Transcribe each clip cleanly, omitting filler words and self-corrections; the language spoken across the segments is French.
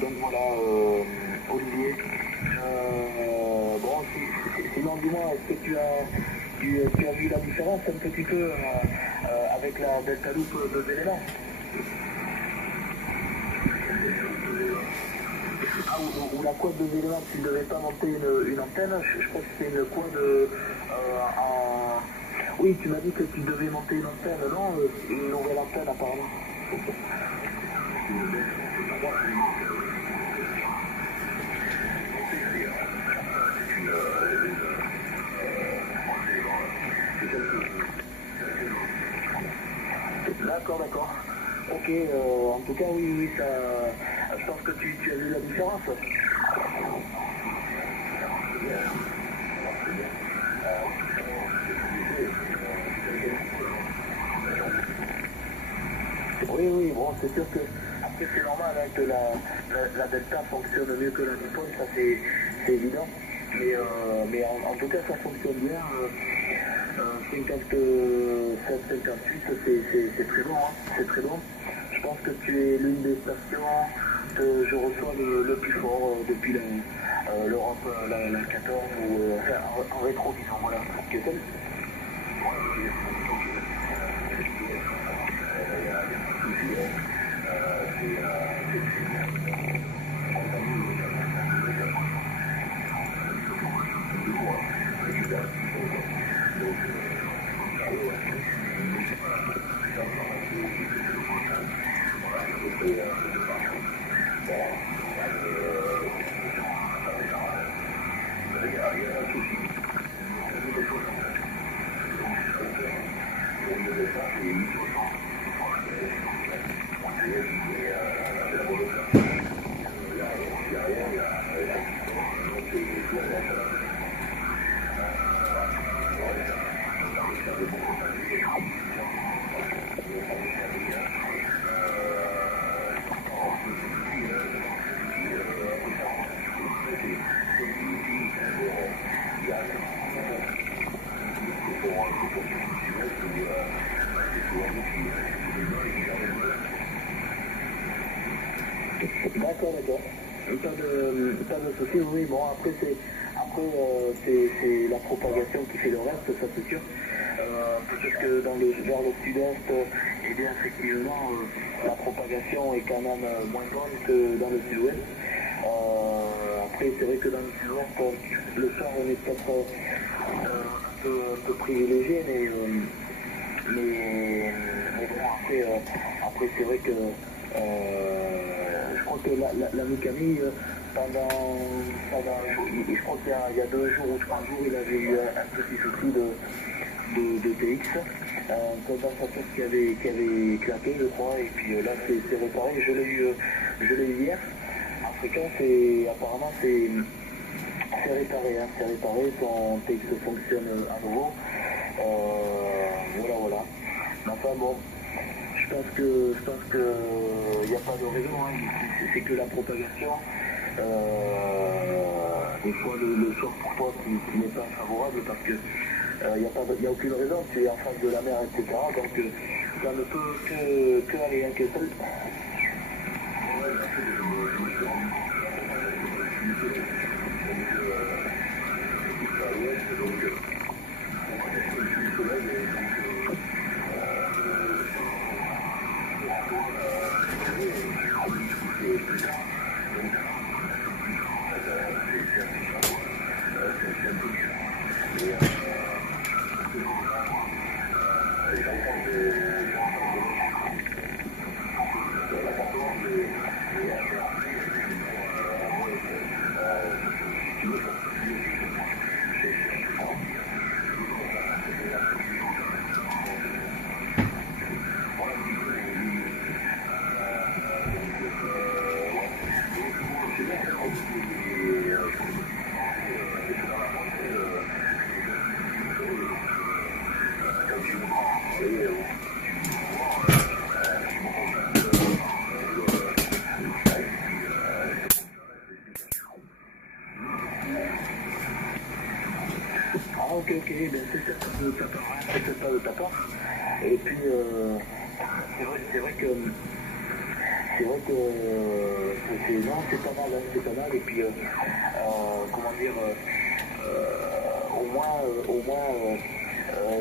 donc voilà, Olivier. Bon, sinon dis-moi, est-ce que tu as vu la différence un petit peu avec la Delta Loop de Véléna? Ah, ou la quad de Véléna, tu ne devais pas monter une antenne, je crois que c'était une quad en... Oui, tu m'as dit que tu devais monter une antenne, non? Une nouvelle antenne apparemment. D'accord, d'accord. Ok, en tout cas, oui, ça, je pense que tu as vu la différence. Oui, bon, c'est sûr que après c'est normal hein, que la Delta fonctionne mieux que la Nippon, ça c'est évident. Mais en tout cas, ça fonctionne bien. 57-58, c'est très bon, hein, c'est très bon. Je pense que tu es l'une des stations que je reçois le plus fort depuis l'Europe, la 14, ou enfin, en rétro, disons, voilà. Que celle. D'accord. Pas de soucis, oui, bon, après, c'est la propagation qui fait le reste, ça c'est sûr. Peut-être que vers le sud-est, eh bien, effectivement, la propagation est quand même moins bonne que dans le sud-ouest. Après, c'est vrai que dans le sud-ouest, le soir, on est peut-être un peu privilégié, mais bon, après c'est vrai que je crois que la Mikami, je crois qu'il y a 2 jours ou 3 jours, il avait eu un petit souci de TX, un condensateur qui avait éclaté, je crois, et puis là c'est réparé. Je l'ai eu hier. En fréquence, et apparemment c'est réparé, hein, c'est réparé, son TX fonctionne à nouveau. Voilà. Mais enfin bon, je pense que il n'y a pas de raison, hein, c'est que la propagation. Des fois le soir pour toi qui n'est pas favorable parce que il n'y a aucune raison, tu es en face de la mer, etc. Donc ça ne peut que aller un que seul. Ok, ben c'est peut-être de ta part, hein, c'est peut-être pas de ta part. Et puis, c'est vrai que non, c'est pas mal, hein, c'est pas mal. Et puis, comment dire, au moins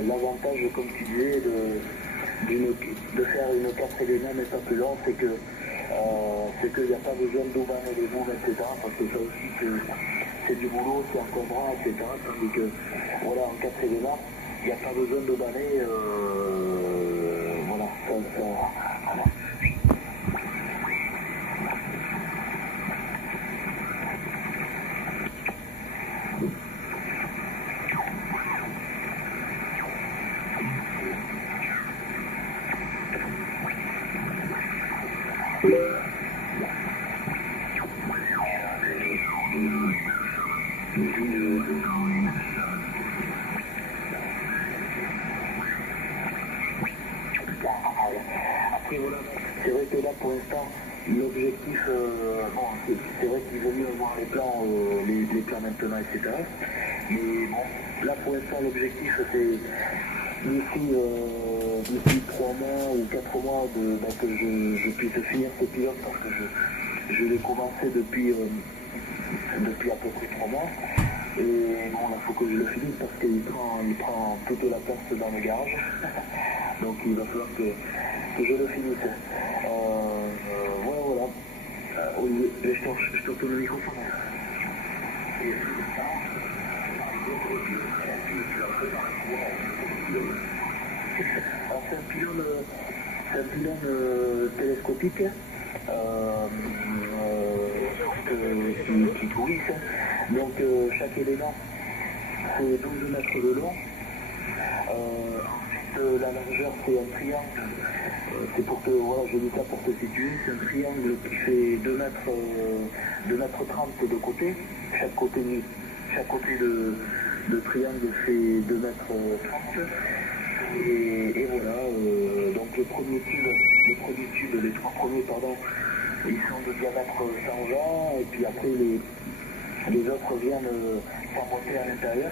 l'avantage, comme tu disais, de faire une 4 éléments mais pas plus lente, c'est qu'il n'y a pas besoin d'aubaner les boules, etc. Parce que ça aussi, c'est du boulot, c'est encombrant, etc. Tandis que, voilà, en 4 éléments, il n'y a pas besoin d'aubaner, voilà, voilà. Après voilà, c'est vrai que là pour l'instant, l'objectif, bon, c'est vrai qu'il vaut mieux avoir les plans maintenant, etc. Mais bon, là pour l'instant l'objectif c'est d'ici 3 mois ou 4 mois que je puisse finir ce pilote parce que je l'ai commencé depuis à peu près 3 mois. Et bon, là, il faut que je le finisse parce qu'il prend toute la place dans le garage. Donc il va falloir que je le finisse. Voilà. Olivier, je te tourne le microphone. Alors c'est un pylône télescopique qui coulisse. Donc chaque élément c'est 12 mètres de long. Ensuite la largeur c'est un triangle. C'est pour que, voilà, je dis ça pour te situer, c'est un triangle qui fait 2 mètres, 2,30 m de côté. Chaque côté de triangle fait 2,30 m. Et voilà, donc les trois premiers, pardon, ils sont de diamètre 120, et puis après les autres viennent s'emboîter à l'intérieur.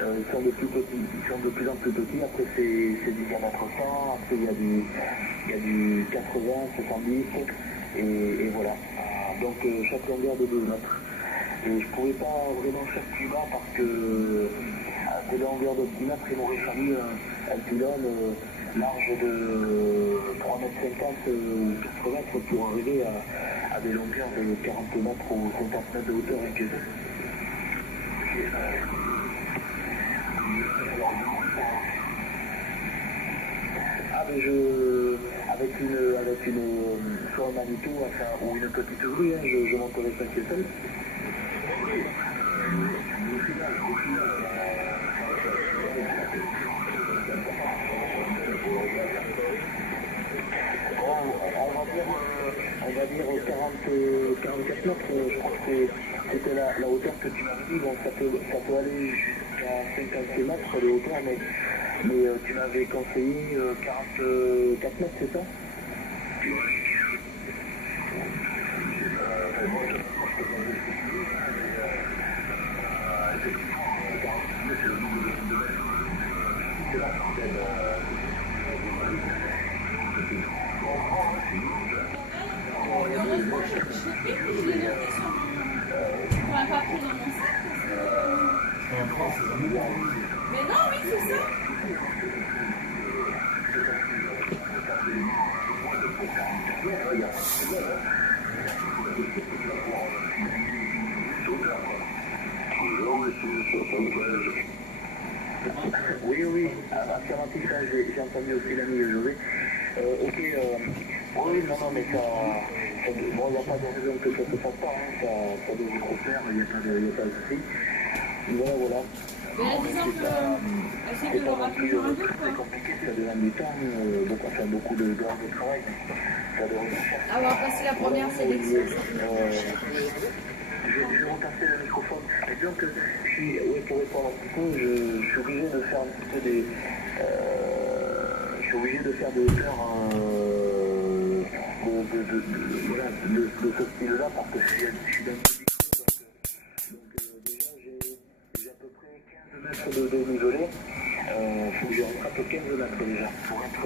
Ils sont de plus en plus petits, après c'est du diamètre 100, après il y a du 80, 70, et voilà. Donc chaque longueur de 2 mètres. Et je ne pouvais pas vraiment faire plus bas parce que à des longueurs de 10 mètres, il m'aurait fallu un pylône large de 3,50 m ou 4 mètres pour arriver à des longueurs de 40 mètres ou 50 mètres de hauteur inclusive. Ah mais avec une soit un magnéto, enfin, ou une petite grue, hein, je monterai 5 seul. On va dire 44 mètres, je crois que c'était la hauteur que tu m'avais dit. Bon, ça peut aller jusqu'à 50 mètres de hauteur, mais tu m'avais conseillé 44 mètres, c'est ça? Heureusement, je l'ai pris, je l'ai noté sur mon... On l'a pas pris dans mon sac. Mais non, oui, c'est ça. Oui, affirmatif, j'ai entendu aussi l'ami de José. Ok, oui, non, mais ça bon, il n'y a pas de raison que ça ne se fasse pas, hein, ça doit se faire, il n'y a pas de souci. Voilà. Mais exemple, essaye de le rappeler un peu, quoi. C'est compliqué, ça demande du temps, beaucoup de d'heures de travail, ça devrait bien faire. Avoir passé la première sélection. Je vais repasser le microphone. Et donc, pour répondre un petit peu, je suis obligé de faire un petit peu des... je suis obligé de faire des hauteurs de ce style-là parce que je suis d'un petit micro. Donc déjà, j'ai à peu près 15 mètres de dénivelé. Il faut que je rattrape 15 mètres déjà pour être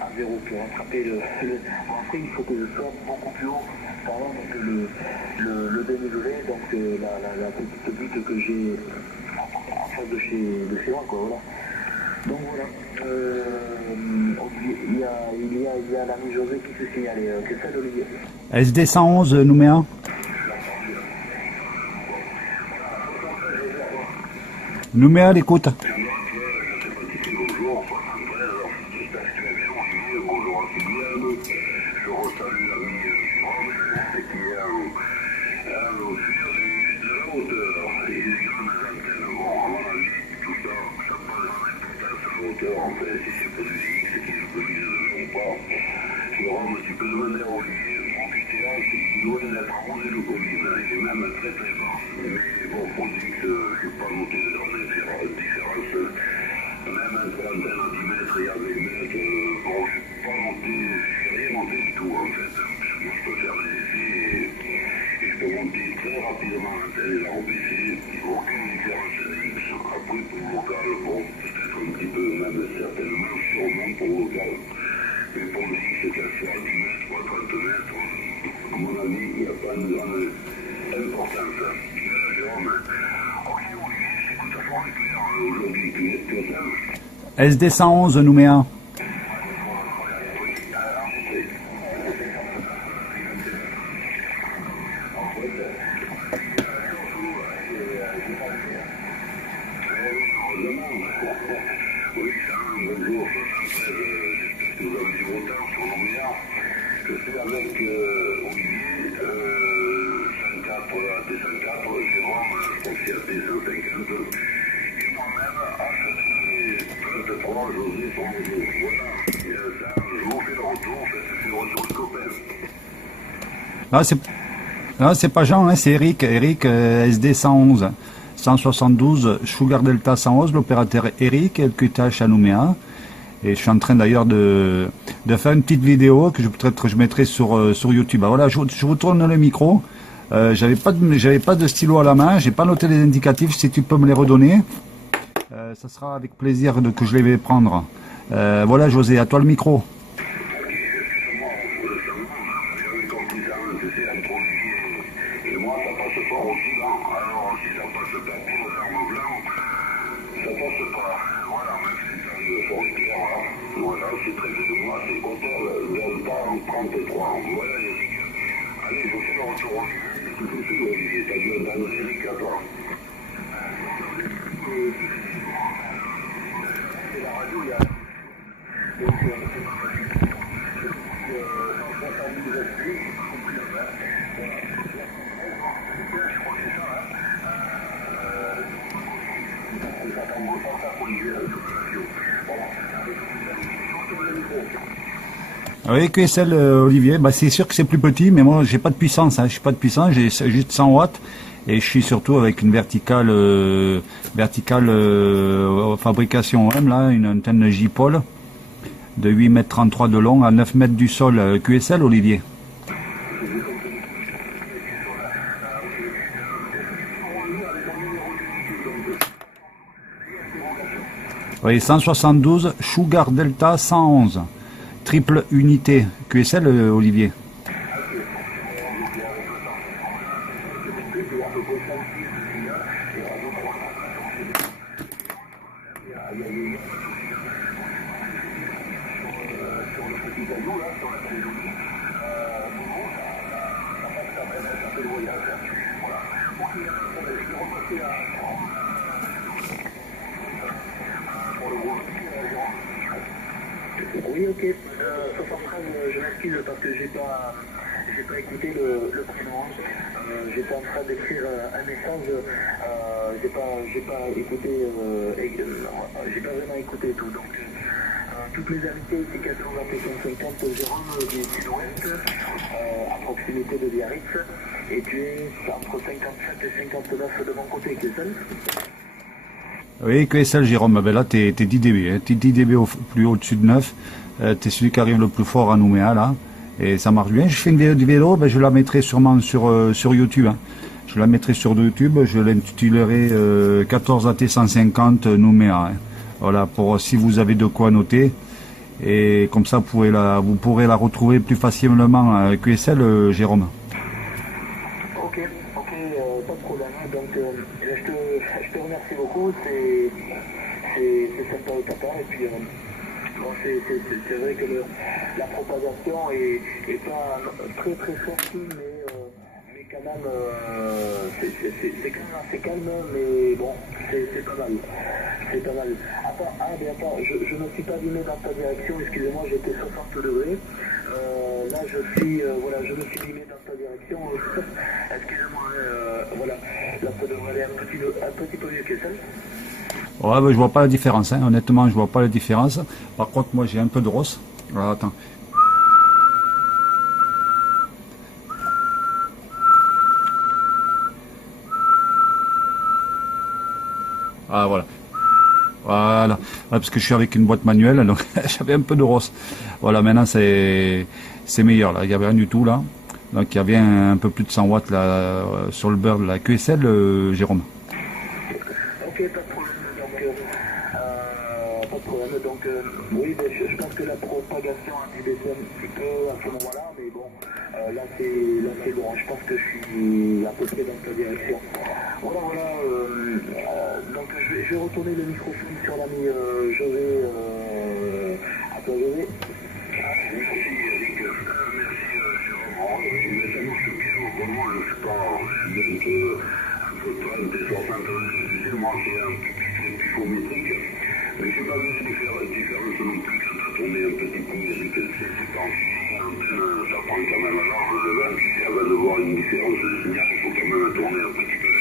à 0 pour rattraper Bon, après, il faut que je sois beaucoup plus haut par là, donc le dénivelé, donc la petite butte que j'ai en face de chez moi, quoi, voilà. Donc voilà, il y a l'ami José qui se signalait, que ça d'Olivier. SD 111 Nouméa. Nouméa l'écoute. SD 111 Nouméa. Là, c'est pas Jean, hein, c'est Eric. Eric, SD 111. 172, Sugar Delta 111, l'opérateur Eric, LQTH à Nouméa. Et je suis en train d'ailleurs de faire une petite vidéo que peut-être je mettrai sur YouTube. Ah, voilà, je vous tourne le micro. J'avais pas de stylo à la main, j'ai pas noté les indicatifs. Si tu peux me les redonner, ça sera avec plaisir que je les vais prendre. Voilà, José, à toi le micro. Oui, QSL Olivier, bah, c'est sûr que c'est plus petit, mais moi j'ai pas de puissance, hein. Je suis pas de puissance, j'ai juste 100 watts et je suis surtout avec une verticale fabrication M là, une antenne J-Pole de 8,33 m de long à 9 mètres du sol. QSL Olivier. Oui, 172, Sugar Delta 111. Triple unité. QSL, Olivier. Oui, ok. 73, je m'excuse parce que j'ai pas écouté le prénom. J'étais en train d'écrire un message. J'ai pas écouté. J'ai pas vraiment écouté tout. Donc, toutes les invités, c'est 80 Jérôme du sud-ouest, à proximité de Biarritz. Et tu es entre 57 et 59 de mon côté, QSL. Oui, QSL Jérôme, ben là t'es 10 dB, hein. T'es 10 dB plus au-dessus de 9, t'es celui qui arrive le plus fort à Nouméa là, et ça marche bien. Je fais une vidéo du vélo, ben je la mettrai sûrement sur YouTube, hein. Je la mettrai sur YouTube, je l'intitulerai 14 AT 150 Nouméa, hein. Voilà, pour si vous avez de quoi noter. Et comme ça, vous pourrez la retrouver plus facilement QSL, Jérôme. Ok, pas de problème. Donc, je te remercie beaucoup. C'est sympa de ta part. Et puis, bon, c'est vrai que la propagation est pas très très facile, mais quand même, c'est quand même assez calme, mais bon, c'est pas mal. C'est pas mal. Attends, je ne suis pas allumé dans ta direction, excusez-moi, j'étais 60 degrés. Là, je me suis allumé dans ta direction. Excusez-moi, voilà. Là, ça devrait aller un petit peu mieux que ça. Ouais, ben, je vois pas la différence, hein. Honnêtement, je vois pas la différence. Par contre, moi, j'ai un peu de rosse. Alors, attends. Ah, voilà. Voilà. Ouais, parce que je suis avec une boîte manuelle, donc j'avais un peu de rosse. Voilà, maintenant, c'est meilleur, là. Il n'y avait rien du tout, là. Donc, il y avait un peu plus de 100 watts, là, sur le beurre de la QSL, Jérôme. Ok, pas de problème. Pas de problème. Donc, oui, je pense que la propagation a dû baisser un petit peu à ce moment-là, mais bon, là c'est bon. Je pense que je suis à peu près dans ta direction. Voilà. Donc, je vais retourner le microphone sur l'ami José. À toi, José. Merci, Eric. Merci, Jérôme. Ça marche bien. Vraiment, le sport, donc, entre 30 et 60 degrés, moi, c'est un peu plus picométrique. Mais je n'ai pas vu de faire la différence non plus quand ça tournait un petit peu. C'est pas en antenne, ça prend quand même à l'heure. Le vent, avant de voir une différence de signal, il faut quand même tourner un petit peu.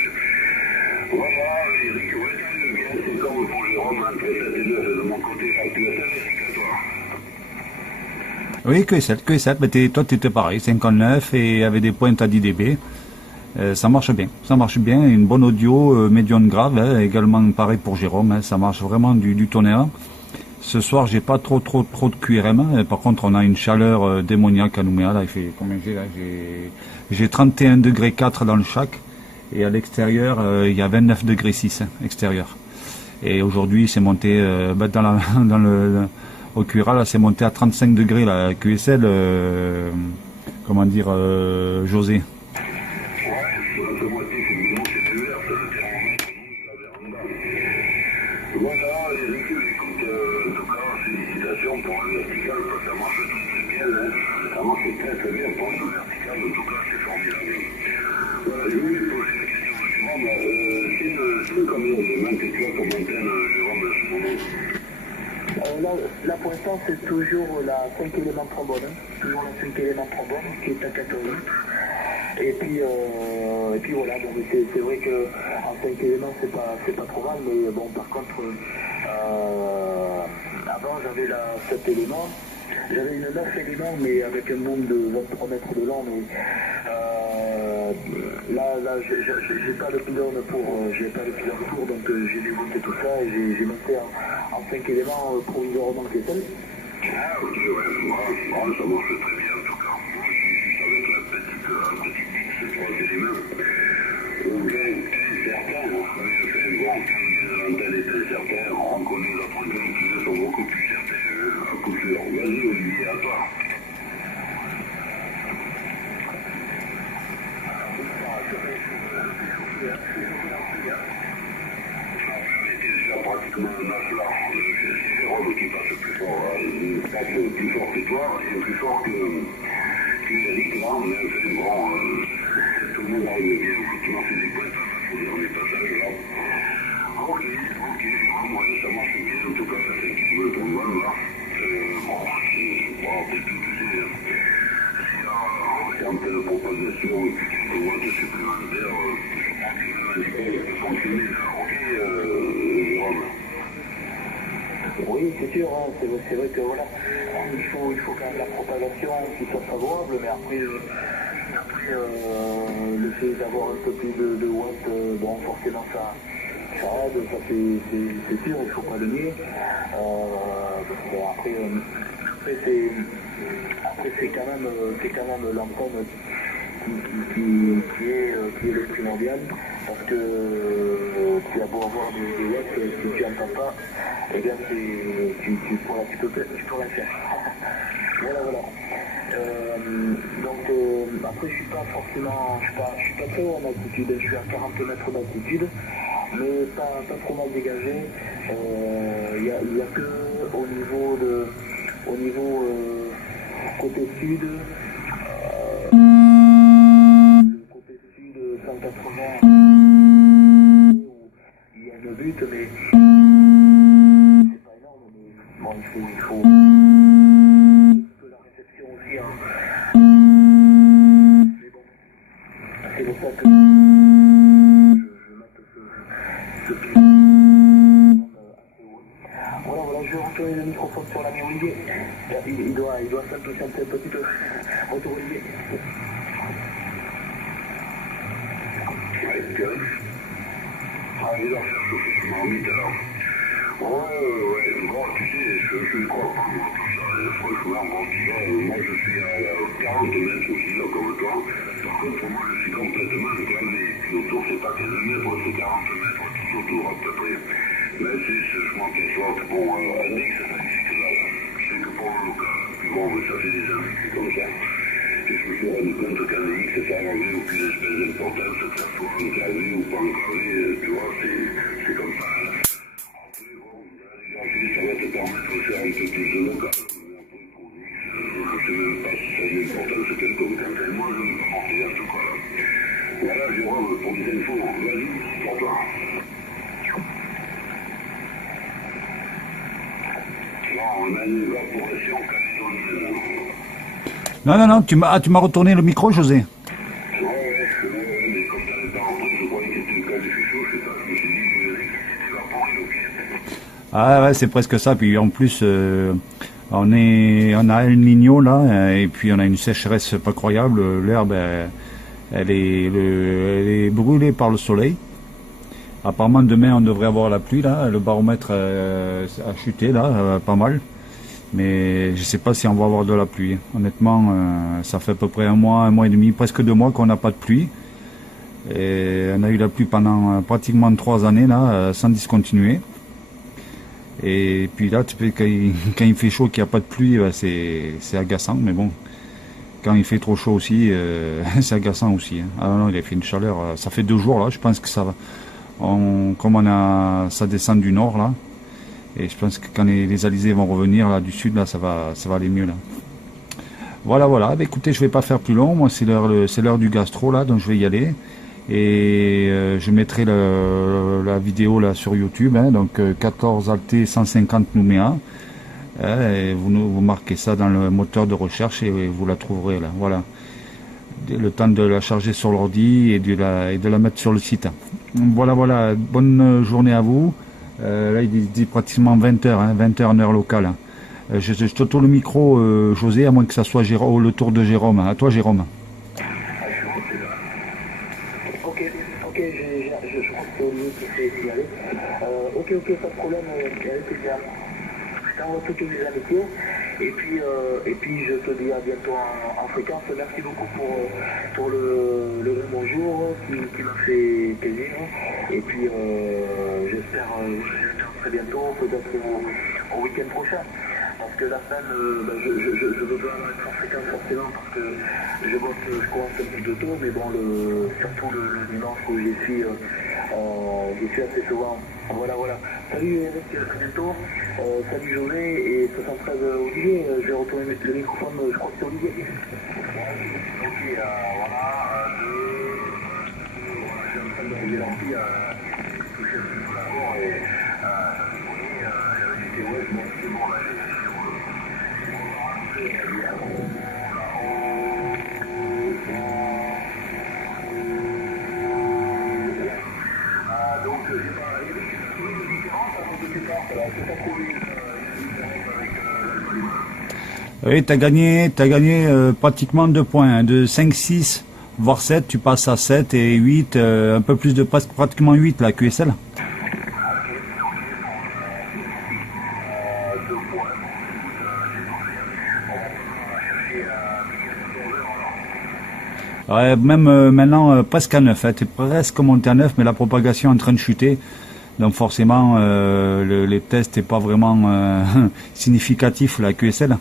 Voilà, Eric, ouais, bien, c'est comme pour Jérôme, entre 7 et 9 de mon côté, à QSL, Eric, à toi. Oui, QSL, mais toi, tu étais pareil, 59 et avec des pointes à 10 dB. Ça marche bien, une bonne audio, médium grave, hein, également pareil pour Jérôme, hein, ça marche vraiment du tonnerre. Ce soir, j'ai pas trop de QRM, par contre, on a une chaleur démoniaque à Nouméa, là, il fait combien j'ai là, j'ai 31 degrés 4 dans le shack, et à l'extérieur, il y a 29 degrés 6, hein, extérieur. Et aujourd'hui, c'est monté, au QRA, là, c'est monté à 35 degrés, la QSL, José. Voilà, Eric, écoute, en tout cas, félicitations pour le vertical, parce que ça marche très bien, hein. Ça marche très bien pour le vertical, en tout cas, c'est formidable. Voilà, je voulais poser une question à Jérôme. C'est combien de mains que tu as comme antenne, Jérôme, à ce moment? Là, pour l'instant, c'est toujours la 5 éléments trombone, hein. Toujours la 5 éléments trombone, qui est à 14 mètres. Et puis voilà, bon, c'est vrai que en 5 éléments c'est pas trop mal, mais bon par contre avant j'avais la 7 éléments, j'avais une 9 éléments mais avec un monde de 23 mètres de long, mais là j'ai pas le pylône pour donc j'ai démonté tout ça et j'ai monté en 5 éléments provisoirement que tel. Ah ok, ouais, bon, ça marche très bien en tout cas. Moi je suis juste avec la petite X, 3 éléments. Donc incertain, bon, l'antenne est incertaine, on connaît notre gueule qui sont beaucoup plus certains à coup sûr. Vas-y Olivier, à toi. Pratiquement 9 là, c'est Jérôme qui passe plus fort, il passe plus fort que toi et plus fort que Eric là, mais enfin bon, tout le monde arrive bien, tu m'as fait des points pour le dernier passage là. Ok, ouais, ça marche bien, en tout cas ça fait qu'il veut pour moi là. Bon, peut-être que c'est un peu de proposition et puis quelques watts supplémentaires, je pense que ça peut fonctionner là, ok Jérôme. Oui, c'est sûr, hein, c'est vrai que voilà, il faut quand même la propagation qui soit favorable, mais après le fait d'avoir un peu plus de watts, bon forcément ça aide, ça c'est sûr, il ne faut pas le nier. Bon, après c'est quand même l'antenne qui est le primordial, parce que tu as beau avoir des watts, si tu n'entends pas, eh bien tu peux rien faire. Voilà. Donc après je suis pas très haut en altitude, je suis à 40 mètres d'altitude, mais pas trop mal dégagé. Il y a que au niveau côté sud, le côté sud 180 où il y a une butte, mais c'est pas énorme, mais bon, il faut que la réception aussi, hein. Mais bon, c'est pour ça que je mette ce pied assez haut. Voilà, je vais retourner le microphone sur l'ami Olivier. Il doit s'impatienter un petit peu. Retour Olivier. Il en cherche effectivement 8 alors. Ouais, bon, tu sais, je crois pas moi tout ça, franchement, bon, tu vois, moi je suis à 40 mètres aussi, là, comme toi. Par contre, moi je suis complètement calmé. Tout autour, c'est pas 15 mètres, c'est 40 mètres tout autour à peu près. Mais je m'en cache pas, bon, Annick, ça existe là. Je sais que pour le local, puis bon, mais ça fait des années que c'est comme ça. Et je me suis rendu compte qu'Annick, ça n'avait aucune espèce d'importance, que ça soit enclavé ou pas enclavé, tu vois, c'est comme ça. Ça va te permettre de faire un peu plus de local. Mais après, pour lui, je ne sais même pas si ça a une importance quelconque. Moi, je ne peux pas monter en tout cas là. Voilà, Jérôme, pour des infos, vas-y, pour toi. Là, on a une évaporation calédonienne. Non, tu m'as retourné le micro, José. Ouais, mais comme tu n'avais pas entendu, je croyais que c'était le cas du chaud, je sais pas, je me suis dit que c'était évaporé, ok. Ah ouais, c'est presque ça. Puis en plus, on a El Niño là, et puis on a une sécheresse pas croyable. L'herbe, elle est brûlée par le soleil. Apparemment demain on devrait avoir la pluie là. Le baromètre a chuté là, pas mal. Mais je sais pas si on va avoir de la pluie. Honnêtement, ça fait à peu près un mois et demi, presque 2 mois qu'on n'a pas de pluie. Et on a eu la pluie pendant pratiquement 3 années là, sans discontinuer. Et puis là, quand il fait chaud, qu'il n'y a pas de pluie, c'est agaçant. Mais bon, quand il fait trop chaud aussi, c'est agaçant aussi. Hein. Ah non, il a fait une chaleur. Ça fait 2 jours là. Je pense que ça va. Ça descend du nord là. Et je pense que quand les alizés vont revenir là du sud, là, ça va aller mieux là. Voilà. Bah, écoutez, je vais pas faire plus long. Moi, c'est l'heure du gastro là, donc je vais y aller. Et je mettrai la vidéo là sur YouTube, hein, donc 14 Alt 150 Nouméa. Et vous marquez ça dans le moteur de recherche et vous la trouverez là. Voilà. Le temps de la charger sur l'ordi et de la mettre sur le site. Voilà. Bonne journée à vous. Là, il dit pratiquement 20h, hein, 20h en heure locale. Je te tourne le micro, José, à moins que ça soit le tour de Jérôme. À toi, Jérôme. Ok, je crois que c'est Olivier qui fait signaler. Ok, pas de problème, c'est bien. Je t'envoie toutes mes amitiés. Et puis je te dis à bientôt en fréquence. Merci beaucoup pour le bonjour qui m'a fait plaisir. Et puis j'espère très bientôt, peut-être au week-end prochain. Parce que la semaine, je veux pas être en fréquence forcément parce que je commence un peu de tôt, mais bon, surtout le dimanche où j'y suis assez souvent. Voilà. Salut Eric, à bientôt. Salut José et 73 Olivier. Je vais retourner mettre le microphone, je crois que c'est Olivier. Ok, voilà, je suis en train de rouler l'ampli, toucher un peu sur la mort et ça s'est brûlé, j'avais dit que ouais, c'est bon, là, donc, j'ai pas de différence avant que tu partes, là, c'est pas trouvé une différence avec l'alcool. Oui, t'as gagné pratiquement 2 points, hein, de 5, 6, voire 7, tu passes à 7 et 8, un peu plus de pratiquement 8 la QSL. Ouais, même maintenant presque à 9, hein, t'es presque monté à 9, mais la propagation est en train de chuter. Donc forcément, les tests n'est pas vraiment significatif la QSL.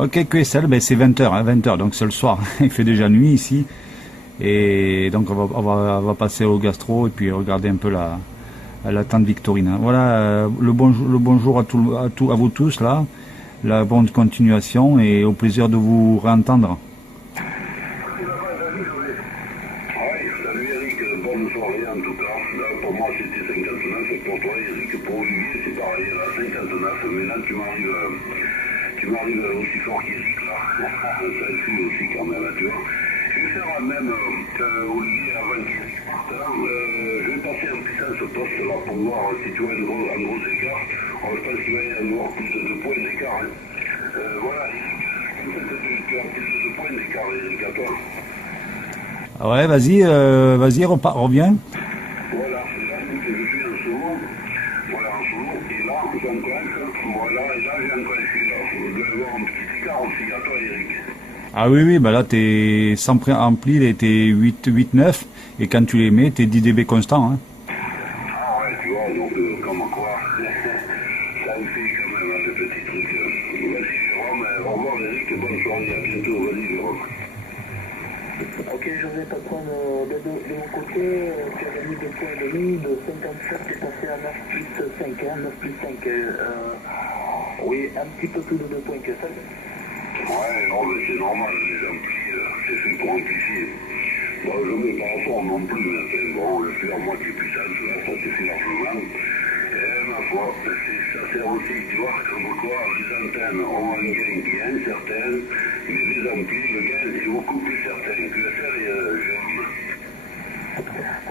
Ok, QSL, ben c'est 20h, hein, 20h, donc c'est le soir, il fait déjà nuit ici, et donc on va passer au gastro et puis regarder un peu la tente Victorine. Voilà, le bonjour à vous tous là, la bonne continuation et au plaisir de vous réentendre. Salut Eric, bonne soirée en tout cas. Là pour moi c'était 59 et pour toi Eric, pour Olivier c'est pareil, là 59, mais là tu m'arrives aussi fort qu'Eric là. Ça suit aussi quand même, tu vois. Je vais faire la même Olivier avant qu'Eric parte. Je vais passer un petit temps ce poste là pour voir si tu vois un gros écart. Je pense qu'il va y avoir plus de 2 points d'écart. Hein. Voilà Eric, tu as plus de 2 points d'écart Eric à toi. Ah ouais, vas-y, reviens. Voilà, c'est là où je suis en solo. Voilà, en solo. Et là, j'en coince. Voilà, et là, j'en coince. Il doit y avoir un petit écart aussi à toi, Eric. Ah oui, bah là, t'es sans préampli, t'es 8-9, et quand tu les mets, t'es 10 dB constant. Hein. Ah ouais, tu vois, donc, comme quoi, ça me fait quand même le petit truc. Vas-y, Jérôme, au revoir, Eric, bonne soirée, à bientôt, vas-y, Jérôme. Ok, José, patron, de mon côté, tu as gagné 2 points et demi, de 57, tu es passé à 9 plus 5, hein, 9 plus 5. Oui, un petit peu plus de 2 points que ça. Ouais, non, mais c'est normal, les amplis, c'est fait pour amplifier. Bon, je ne mets pas en forme non plus, mais enfin, bon, je fais à moitié puissance, là, ça suffit largement. Et ma foi, ça sert aussi, tu vois, comme quoi, les antennes ont un gain qui est incertain, mais les amplis, le gain est beaucoup plus certain que le seul Jérôme.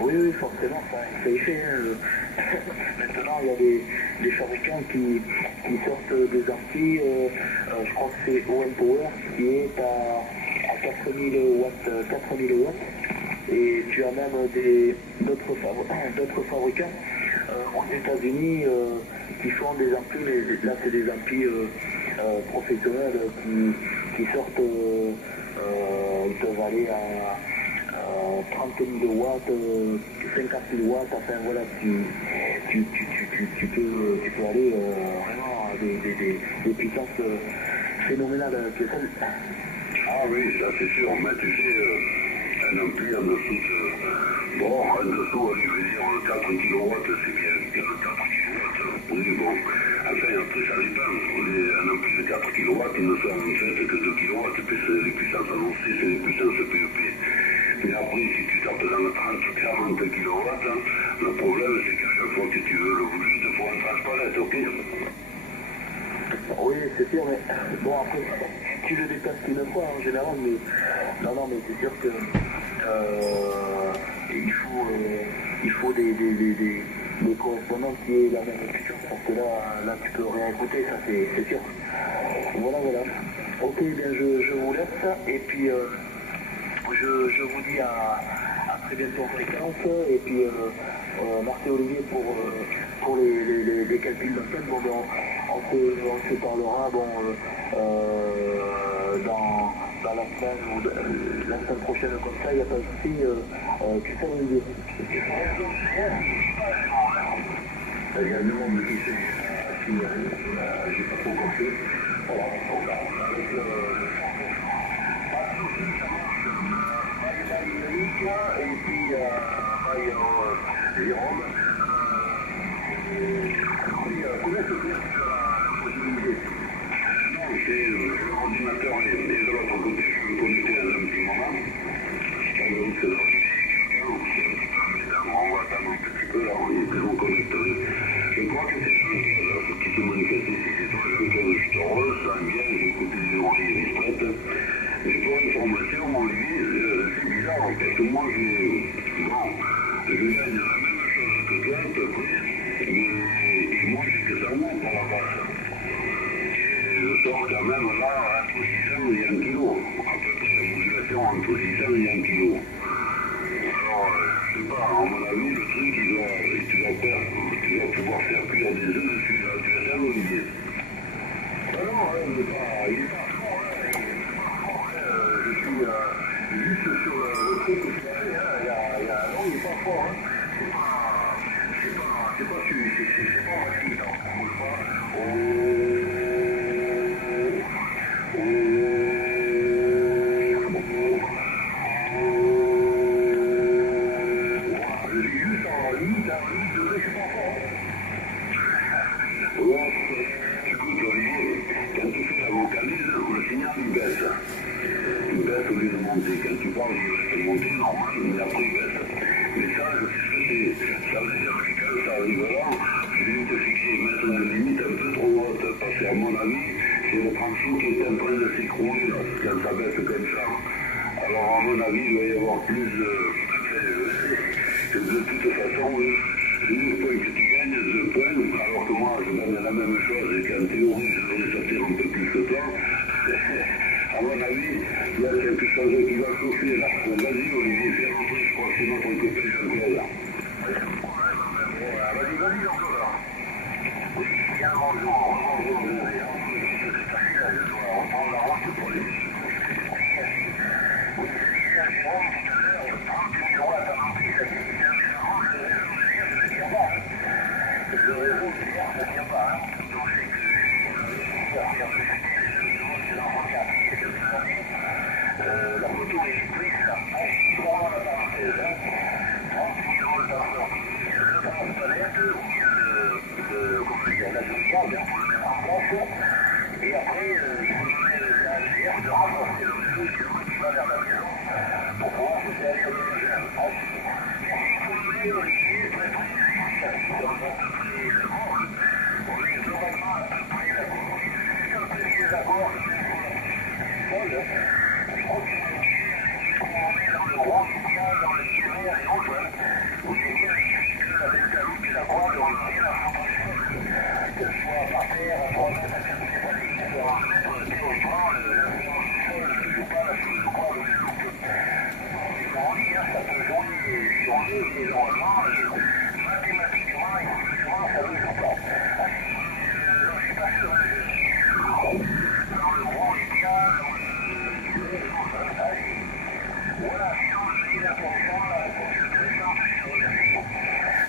Oui, forcément, ça y fait. Maintenant, il y a des fabricants qui sortent des amplis, je crois que c'est OM Power, qui est à 4000 watts, et tu as même d'autres fabricants aux États-Unis qui font des amplis, mais là c'est des amplis professionnels qui sortent, ils peuvent aller à 30 000 watts, 50 000 watts, enfin voilà, tu peux aller vraiment à des puissances phénoménales. Ah oui, ça c'est sûr, mais tu sais, un ampli en dessous de... Bon, en dessous, je vais dire 4 kW, c'est bien, 4 kW, oui, bon. Enfin, après ça dépend, un ampli de 4 kW, il ne sort en fait que 2 kW, c'est les puissances annoncées, c'est les puissances PEP. Mais après, si tu tapes dans le 30-40 kW, le problème c'est qu'à chaque fois que tu veux le bouger, il te faut un transpalette, ok? Oui, c'est sûr, mais bon, après, tu le dépasses qu'une fois en général, mais non, mais c'est sûr que il faut des correspondants qui aient la même puissance, parce que là tu peux rien écouter, ça c'est sûr. Voilà. Ok, bien je vous laisse, et puis je vous dis à très bientôt en fréquence, et puis Marc et Olivier pour les calculs d'antenne. Bon, ben, on se parlera dans la semaine ou la semaine prochaine comme ça, il n'y a pas de souci. Tu sais, Olivier. Il y a du monde qui sait, j'ai pas trop compris. Voilà, on regarde avec le et puis Jérôme. Comment se fait la possibilité? Non, c'est l'ordinateur et de l'autre côté, je peux me connecter à un petit moment. Donc c'est là, on va attendre un petit peu, là, on est connecté. Je crois que c'est ce qui se manifeste ici, c'est toi, je te ressens bien, j'ai écouté les oreilles distraites. Mais pour information, mon Olivier, c'est bizarre, parce que moi, je gagne la même chose que toi, à peu près, et moi, j'ai que ça monte pour la base. Et je sors quand même là, entre 600 et 1 kg. entre 600 et 1 kilo. Alors, je sais pas, à mon avis, le truc, tu dois pouvoir faire cuire des œufs dessus, là. Tu as ça, Olivier? Ah non, il est pas fort, je suis juste sur le truc que tu as fait, non, il est pas fort, c'est pas celui, c'est pas moi qui t'en trouve pas. Je suis juste en limite, je suis pas fort. Ouais, écoute, Olivier, quand tu fais la vocalise, le signal il baisse. Il baisse au lieu de monter. Quand tu parles, il reste monter normal, mais après il baisse. Mais ça, je sais ce que c'est. Ça veut dire que quand ça arrive là, je vais te fixer, mettre une limite un peu trop haute. Parce qu'à mon avis, c'est le tranchant qui est en train de s'écrouler là, quand ça baisse comme ça. Alors à mon avis, il va y avoir plus de... De toute façon, le point que tu gagnes, 2 points, alors que moi je gagne la même chose et qu'en théorie je devrais sortir un peu plus que toi, à mon avis, il y a quelque chose qui va chauffer là. Vas-y Olivier, fais rentrer, je crois que c'est notre copain Jean-Claude là. Vas-y Jean-Claude là. Oui, bien bonjour, c'est facile, je dois reprendre la route pour les... Oui, c'est Jérôme tout à l'heure, 30 000 watts en emprise, ça dit, le réseau d'hier, ça ne tient pas, donc c'est que la photo est prise là, vraiment la parenthèse, 30 000 volts par heure, le transpalette, ou bien la demi-corde, pour le mettre en place, et après, il faut donner le HDF de renforcer le réseau qui va vers la maison, pour pouvoir se servir de l'hydrogène. Merci pour le mail, Olivier, très précis, ça nous donne à peu près le mot, on est globalement à peu près la commune, un petit désaccord, je crois que on est dans le rond, dans le Tiémé et autres, où il y a que la Delta Loop et la Croix, on n'a rien à foutre, que ce soit par terre, à 3 mètres, à 4 mètres, pour en mettre théoriquement l'influence du sol ne joue pas la chose de croix de la loupe. On dit, ça peut jouer sur nous, mais normalement, mathématiquement, économiquement, ça ne joue pas. Je suis pas sûr, dans le rond, il y a, dans le... Voilà, sinon, je dis l'intéressant, la réponse est intéressante, je te remercie.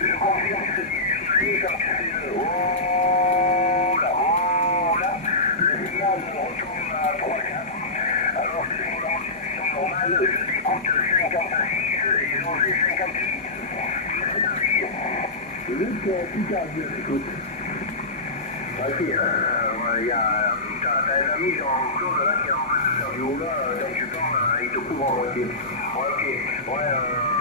Je confirme ce que tu fais quand tu fais le oh là, le signal retourne à 3-4. Alors que sur la résolution normale, je t'écoute 56 et j'osais 58. C'est ta fille. Juste plus tard, je t'écoute. Ok, il y a un ami Jean-Claude là qui est en train de faire du haut là, quand tu parles, il te couvre en moitié. Ouais, ok, ouais,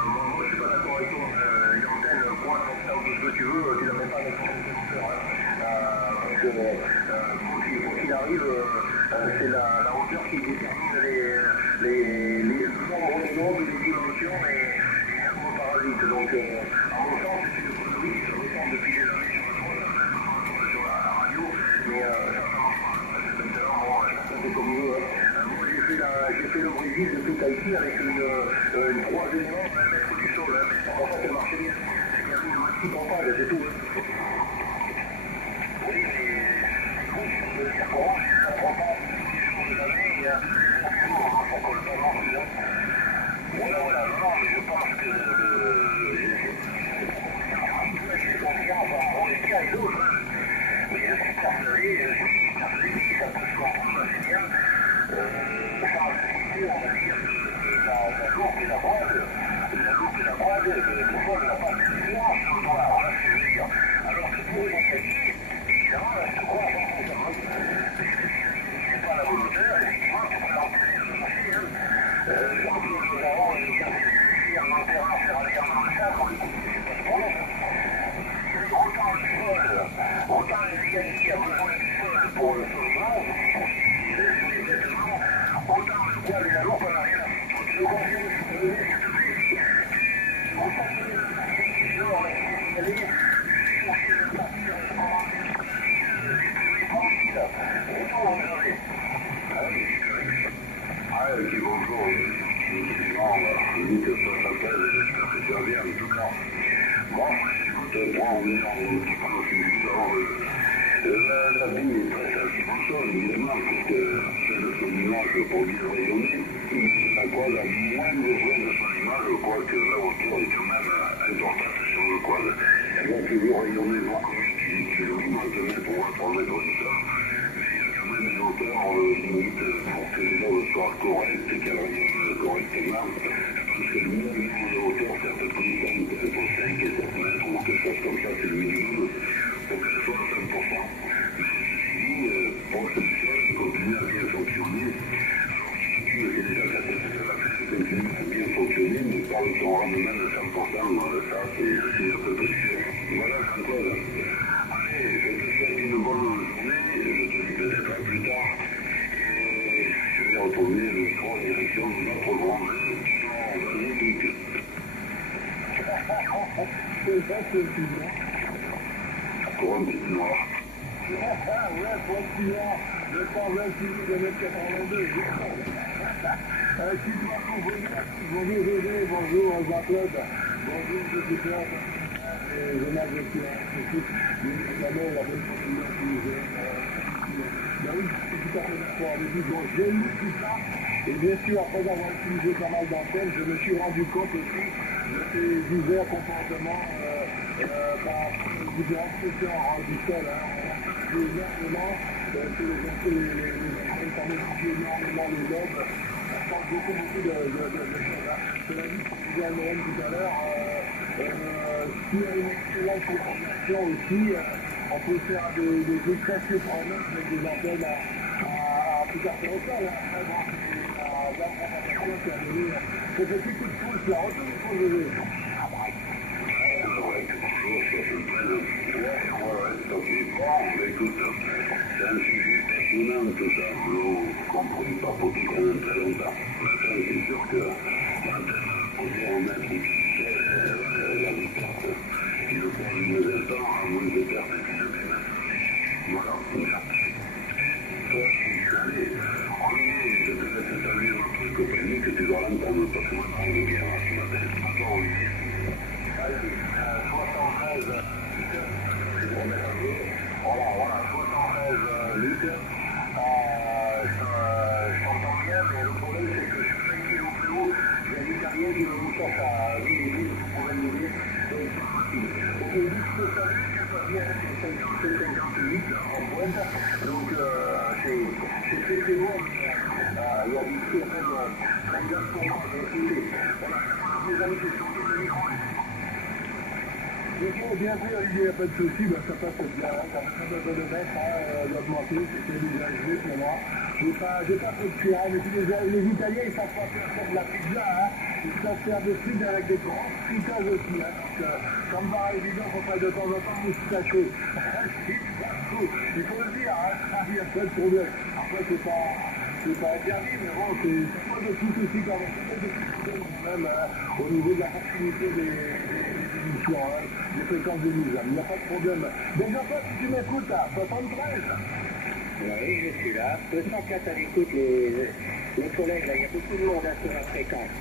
moi je suis pas d'accord avec toi, une antenne, quoi, donc ça, tout ce que tu veux, tu la mets pas avec ton téléphone, parce que, quoi qu'il arrive, c'est la hauteur qui détermine les nombres de nombres, les dimensions et les nerfs parasites. Donc, à mon sens, c'est une connerie qui se répand depuis des années sur la radio, mais ça marche pas. Maintenant, bon, ça fait comme il veut. Moi, j'ai fait le Brésil depuis Tahiti avec une 3 éléments à 1 mètre du sol. Mais en fait, elle marchait bien. C'est qu'il y avait une petite campagne, c'est tout. Oui, mais écoute, je veux dire comment ça prend pas des jours de l'année, il y a plusieurs jours, faut qu'on le fasse non plus. Voilà, non, mais je pense que j'ai confiance en Olympia et d'autres. Mais je suis persuadé que ça peut se comprendre assez bien. Sans inciter, on va dire, la loupe et la broide. La loupe et la broide, le sol n'a pas d'influence sur le noir, voilà ce que je veux dire. Alors que pour une qualité, évidemment, là, je te crois à 100%. C'est pas la volonté, effectivement, tu peux l'enterrer sur le marché. Surtout, nous avons une quantité de essais en enterrant ferroviaire dans le sable, on l'écoute, c'est pas de problème. Autant le sol, autant les égalités a besoin du sol pour le solvant, sur les vêtements, autant le poil et la loupe, on n'a rien à foutre. Je confirme, s'il te plaît, si vous savez le papier qui sort, la signalée, je suis obligé de partir commencer le prix des tranquille. Autant on verrait. Ah oui, c'est correct. Ah, c'est bonjour. Je dis que ça s'appelle, j'espère que tu vas bien en tout cas. Bon, écoute, pour en venir un petit peu au sujet, la vie est très sensible aux choses, évidemment, parce que c'est de son image pour bien rayonner. La quad a moins besoin de son image, je crois que la hauteur est quand même importante sur le quad. Elle va toujours rayonner beaucoup mieux qu'il le mouvement de mètres ou 3 mètres de ça. Mais il y a quand même une hauteur limite pour que les choses soient correctes et qu'elles rayonnent correctement. Je pense que le minimum de hauteur, c'est à peu près entre 5 et 7 mètres ou quelque chose comme ça, c'est le minimum pour qu'elle soit à 100%. Mais ceci dit, pour cette chose, elle continue à bien fonctionner. Alors si tu es déjà cassé, elle continue à bien fonctionner, mais pas de son rendement de 100%, ça c'est à peu près sûr. Voilà, Jean-Claude. Allez, je te souhaite une bonne journée, je te dis peut-être à plus tard. Et je vais retourner le micro en direction de notre grand jeu. Vas-y, Luc. C'est ça, c'est le plus bien. Pour un petit noir. Ouais, pour le client, le 126 de mètre 82, tu dois convenir. Bonjour José, bonjour Jean-Claude, bonjour José, je m'appelle Jean-Claude, la bonne continuation qui nous est. Ben oui, c'est tout à fait d'accord avec vous. Donc j'ai lu tout ça, et bien sûr, après avoir utilisé pas mal d'antennes, je me suis rendu compte aussi de ces divers comportements par différentes questions en sol. J'ai énormément, les antennes permettent d'utiliser énormément les lobes. Ça change beaucoup de choses. Cela dit, comme disait Anne tout à l'heure, s'il y a une excellente coordination aussi, on peut faire des essais surprenants avec des antennes à plusieurs territoires. Après, bon, c'est la propagation qui a donné ce petit coup de pouce, la retour du projet. Écoute, c'est un sujet passionnant tout ça. On ne pourrait pas poser pendant très longtemps. Maintenant, c'est sûr que l'antenne posée en mètre la perte, il le prend une nouvelle temps à moins de perte et puis de même. Voilà, merci. Allez, Olivier, je te laisse saluer notre copain Nick, que tu dois l'entendre parce que moi, je me bien ce matin. Attends, Olivier. Allez, 73. Voilà, 73 Luc. Je t'entends bien, mais le problème c'est que je suis 5 kilos plus haut. J'ai un italien qui me cherche à vivre, vous pouvez me dire. Donc c'est possible. Donc je dis que ça vient, c'est 58 en pointe. Donc c'est très loin. Il y a des trucs très bien pour moi. Voilà, mes amis, c'est surtout le micro. Bien sûr, Olivier, il n'y a pas de souci, ça passe bien, ça va de mettre, d'augmenter, c'était déjà joué pour moi. J'ai pas fait de cuir, mais les Italiens, ils savent pas faire de la pizza, ils savent faire des frites avec des grands fritages aussi, donc ça me paraît évident qu'on fasse de temps en temps moustacher. Il faut le dire, il n'y a pas de problème. Après, c'est pas interdit, mais bon, c'est pas de tout aussi quand même, au niveau de la proximité des fréquences de mise. Il n'y a pas de problème. Déjà, toi, si tu m'écoutes à 73. Oui, je suis là. 204 à l'écoute, les collègues, là, il y a beaucoup de monde sur la fréquence.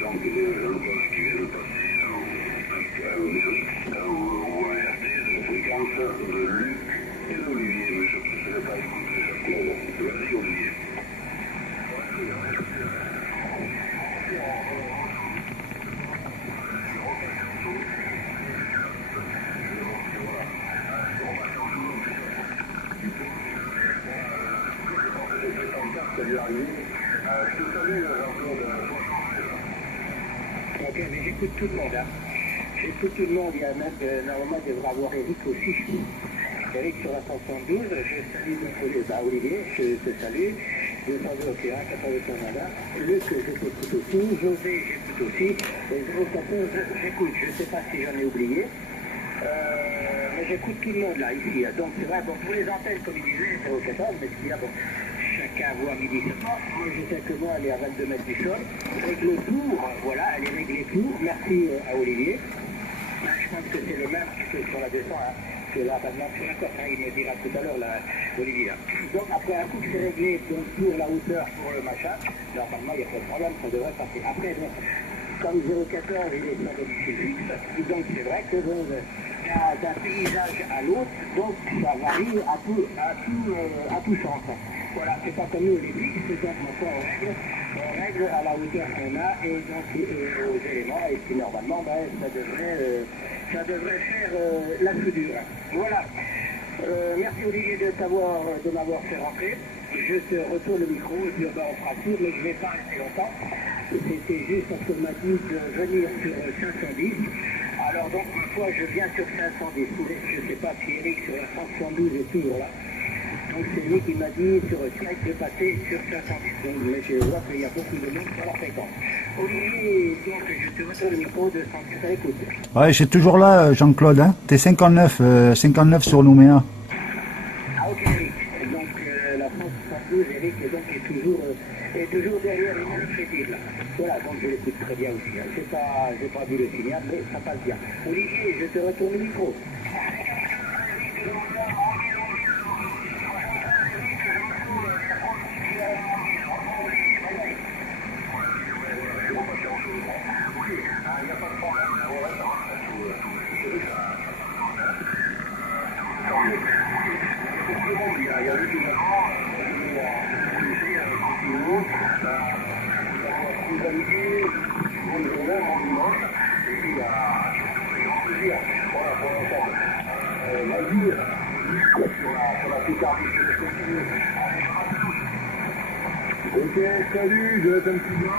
exemple le poste qui vient de passer au ART de fréquence de Luc et d'Olivier. Mais je ne sais pas écouter ça. Vas-y, Olivier. Ok, mais j'écoute tout le monde. Hein. J'écoute tout le monde. Il y a même, normalement, il devrait avoir Eric aussi. Eric sur la 172. Je salue Olivier, je te salue. Je salue au terrain, 14 Canada. Luc, j'écoute aussi. José, j'écoute aussi. Et 014, j'écoute. Je ne sais pas si j'en ai oublié. Mais j'écoute tout le monde là, ici. Donc c'est vrai, bon, pour les antennes, comme il disait, 014, mais s'il y a, bon, chacun voit midi ce soir. Moi, je sais que moi, elle est à 22 mètres du sol. Réglée pour, voilà, elle est réglée pour. Merci à Olivier. Je pense que c'est le même que sur la descente, hein, que là, maintenant, sur la côte, hein, il me dira tout à l'heure, là, Olivier. Là. Donc, après un coup que c'est réglé donc, pour la hauteur, pour le machin, normalement, il n'y a pas de problème, ça devrait passer. Après, donc, comme 014, il est sans domicile fixe, donc c'est vrai que d'un paysage à l'autre, donc ça varie à tout sens. Voilà, c'est pas comme nous les fixes, donc maintenant on règle à la hauteur qu'on a et donc aux éléments, et puis normalement ben, ça devrait faire la soudure. Voilà. Merci Olivier de m'avoir fait rentrer. Je te retourne le micro et puis on fera tour, mais je ne vais pas rester longtemps. C'était juste parce qu'on m'a dit de venir sur 510. Alors donc, une fois, je viens sur 510. Je ne sais pas si Eric sur la 172 est toujours là. Donc c'est lui qui m'a dit sur Skype de passer sur 510. Donc, mais je vois qu'il y a beaucoup de monde sur la fréquence. Olivier, donc je te retourne le micro de 110 à l'écoute. Ouais, j'ai toujours là, Jean-Claude. Hein. T'es 59 sur Nouméa. Ah ok, Eric. Donc la 172, Eric est toujours derrière l'initiative là. Voilà, donc je l'écoute très bien aussi. Hein. J'ai pas vu le signal, mais ça passe bien. Olivier, je te retourne le micro. Ok, salut, je vais être un petit bien.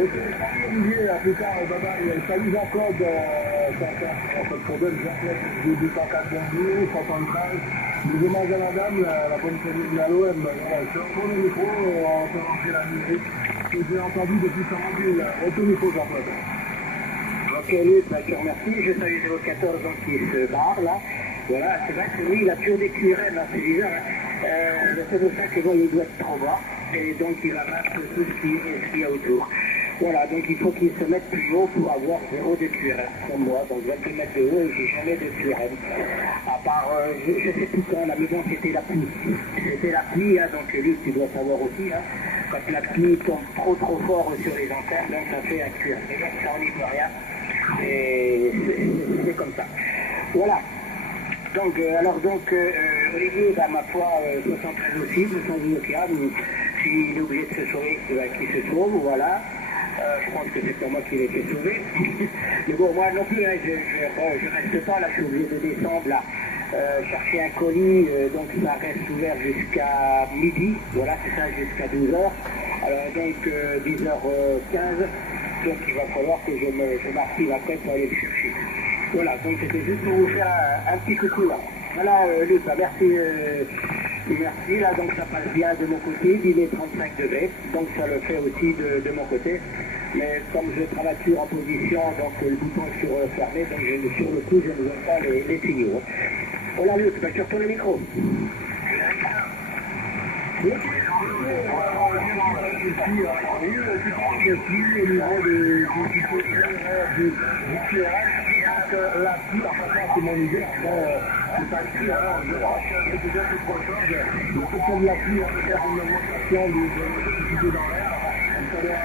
Ok, salut Olivier, à plus tard, bye bye. Salut Jacob, cette problème, j'ai 242, 113. Je demande à la dame, la bonne famille de la l'OM, voilà, je retourne le micro, on peut rentrer la musique. Que j'ai entendu depuis 40 000. Retourne le micro, Jacob. Ok, Luc, bah, je te remercie. Je salue 014 donc, qui se barre là. Voilà, c'est vrai que lui, il a toujours des QRM, hein, c'est bizarre. Hein. C'est pour ça que bon, il doit être trop bas. Et donc, il ramasse tout ce qu'il y a autour. Voilà, donc il faut qu'il se mette plus haut pour avoir 0 de QRM, comme moi. Donc 22 mètres de haut et j'ai jamais de QRM. À part, je sais plus quand, la maison c'était la pluie. C'était la pluie, hein, donc lui tu dois savoir aussi, hein, quand la pluie tombe trop fort sur les antennes, donc ça fait un QRM. Et donc ça on n'y peut rien. Et c'est comme ça. Voilà. Donc, Olivier, bah, ma foi, 73 aussi, 210 au câble. S'il est obligé de se sauver, qu'il se sauve, voilà. Je pense que c'est pour moi qu'il a été sauvé. Mais bon, moi non plus, hein, je reste pas là, je suis obligé de descendre là, chercher un colis, donc ça reste ouvert jusqu'à midi, voilà, c'est ça, jusqu'à 12h. Alors donc 10h15, donc il va falloir que je m'arrive après pour aller le chercher. Voilà, donc c'était juste pour vous faire un petit coucou là. Voilà, Luc, merci. Merci, là, donc ça passe bien de mon côté, il est 35 degrés, donc ça le fait aussi de mon côté. Mais comme je travaille toujours en position, donc le bouton est fermé, donc sur le coup, je ne vois pas les signaux. Voilà, Luc, bah, tu retournes le micro. Oui. La pluie, en passant, c'est mon hiver. C'est pas le pluie, alors je c'est déjà tout autre chose. Le fait de la pluie, on peut faire une augmentation de l'humidité dans l'air. Ça doit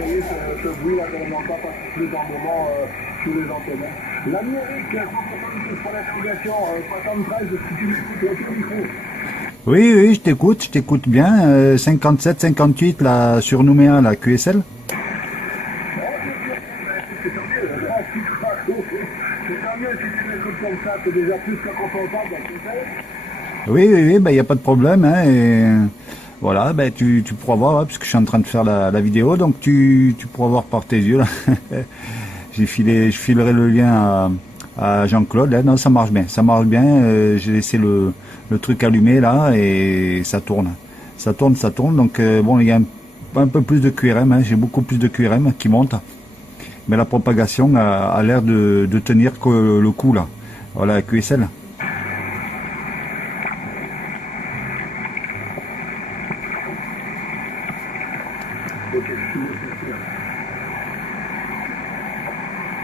créer ce bruit là qu'on n'entend pas plus d'un moment sous les antennes. L'ami Eric, pour la fondation 73, si tu m'écoutes au micro. Oui, oui, je t'écoute bien. 57, 58 là, sur Nouméa, la QSL. C'est tant mieux, si tu m'écoutes comme ça, c'est déjà plus que confortable dans tout ça. Oui, ben, y a pas de problème, hein, et voilà, ben, tu pourras voir, hein, puisque je suis en train de faire la vidéo, donc tu pourras voir par tes yeux, là. Je filerai le lien à Jean-Claude, là. Non, ça marche bien, j'ai laissé le truc allumé, là, et ça tourne, donc, bon, il y a un peu plus de QRM, hein, j'ai beaucoup plus de QRM qui monte. Mais la propagation a l'air de tenir que le coup là. Voilà, QSL.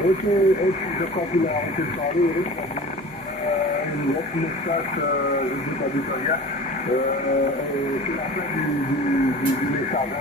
Ok, je crois qu'il a arrêté de parler, Eric. Il reste une message, je ne sais pas d'où ça vient. C'est la fin du message.